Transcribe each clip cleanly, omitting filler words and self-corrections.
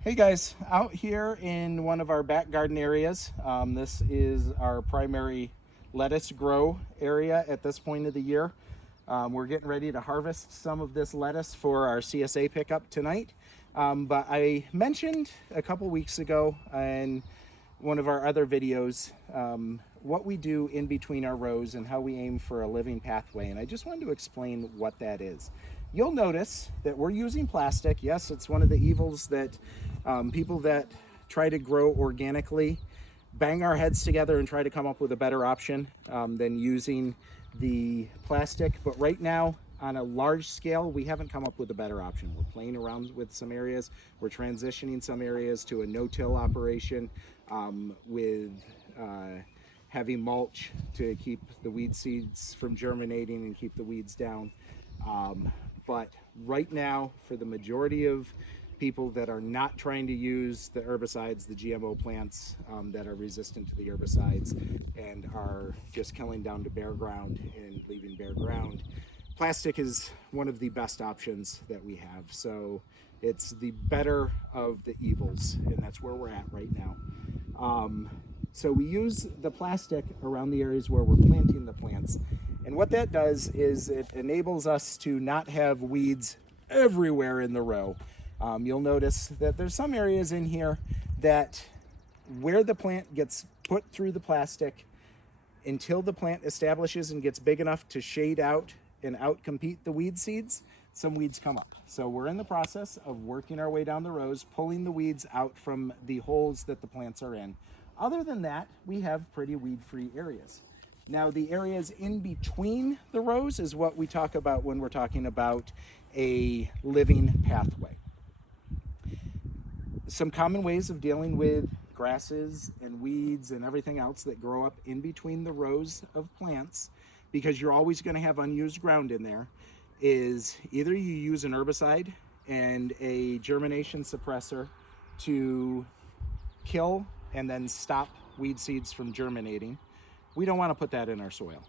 Hey guys, out here in one of our back garden areas. This is our primary lettuce grow area at this point of the year. We're getting ready to harvest some of this lettuce for our CSA pickup tonight. But I mentioned a couple weeks ago in one of our other videos what we do in between our rows and how we aim for a living pathway. And I just wanted to explain what that is. You'll notice that we're using plastic. Yes, it's one of the evils that people that try to grow organically bang our heads together and try to come up with a better option than using the plastic. But right now, on a large scale, we haven't come up with a better option. We're playing around with some areas. We're transitioning some areas to a no-till operation with heavy mulch to keep the weed seeds from germinating and keep the weeds down. But right now, for the majority of people that are not trying to use the herbicides, the GMO plants that are resistant to the herbicides and are just killing down to bare ground and leaving bare ground, plastic is one of the best options that we have. So it's the better of the evils, and that's where we're at right now. So we use the plastic around the areas where we're planting the plants. And what that does is it enables us to not have weeds everywhere in the row. You'll notice that there's some areas in here that where the plant gets put through the plastic, until the plant establishes and gets big enough to shade out and outcompete the weed seeds, some weeds come up. So we're in the process of working our way down the rows, pulling the weeds out from the holes that the plants are in. Other than that, we have pretty weed-free areas. Now, the areas in between the rows is what we talk about when we're talking about a living pathway. Some common ways of dealing with grasses and weeds and everything else that grow up in between the rows of plants, because you're always going to have unused ground in there, is either you use an herbicide and a germination suppressor to kill and then stop weed seeds from germinating. We don't want to put that in our soil.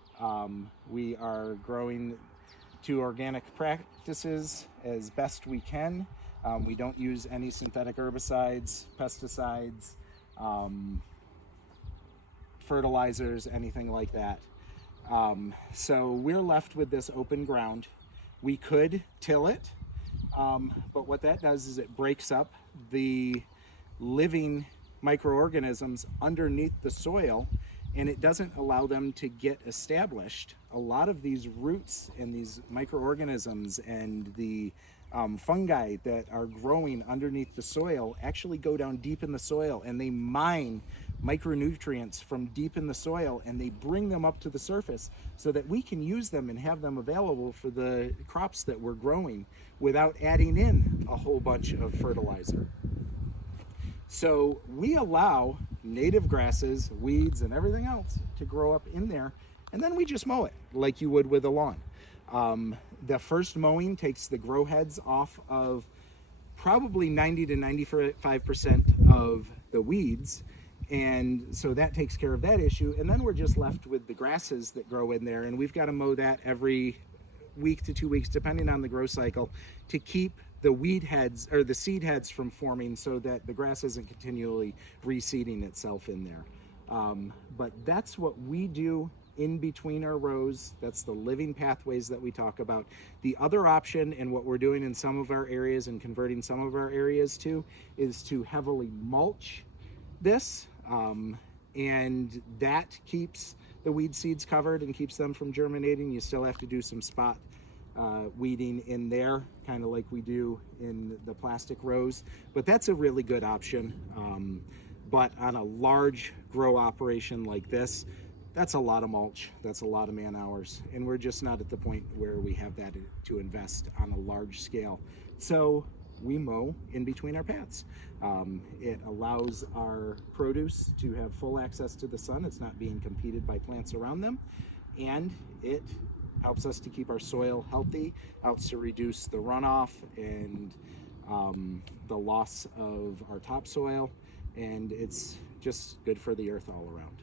We are growing to organic practices as best we can. We don't use any synthetic herbicides, pesticides, fertilizers, anything like that. So we're left with this open ground. We could till it, but what that does is it breaks up the living microorganisms underneath the soil, and it doesn't allow them to get established. A lot of these roots and these microorganisms and the fungi that are growing underneath the soil actually go down deep in the soil, and they mine micronutrients from deep in the soil, and they bring them up to the surface so that we can use them and have them available for the crops that we're growing without adding in a whole bunch of fertilizer. So we allow native grasses, weeds, and everything else to grow up in there, and then we just mow it like you would with a lawn. The first mowing takes the grow heads off of probably 90 to 95% of the weeds, and so that takes care of that issue. And then we're just left with the grasses that grow in there, and we've got to mow that every week to 2 weeks, depending on the grow cycle, to keep the weed heads or the seed heads from forming so that the grass isn't continually reseeding itself in there. But that's what we do in between our rows. That's the living pathways that we talk about. The other option, and what we're doing in some of our areas and converting some of our areas to, is to heavily mulch this, and that keeps the weed seeds covered and keeps them from germinating. You still have to do some spot weeding in there, kind of like we do in the plastic rows, but that's a really good option. But on a large grow operation like this, that's a lot of mulch, that's a lot of man hours, and we're just not at the point where we have that to invest on a large scale. So we mow in between our paths. It allows our produce to have full access to the sun. It's not being competed by plants around them, and it helps us to keep our soil healthy, helps to reduce the runoff and the loss of our topsoil, and it's just good for the earth all around.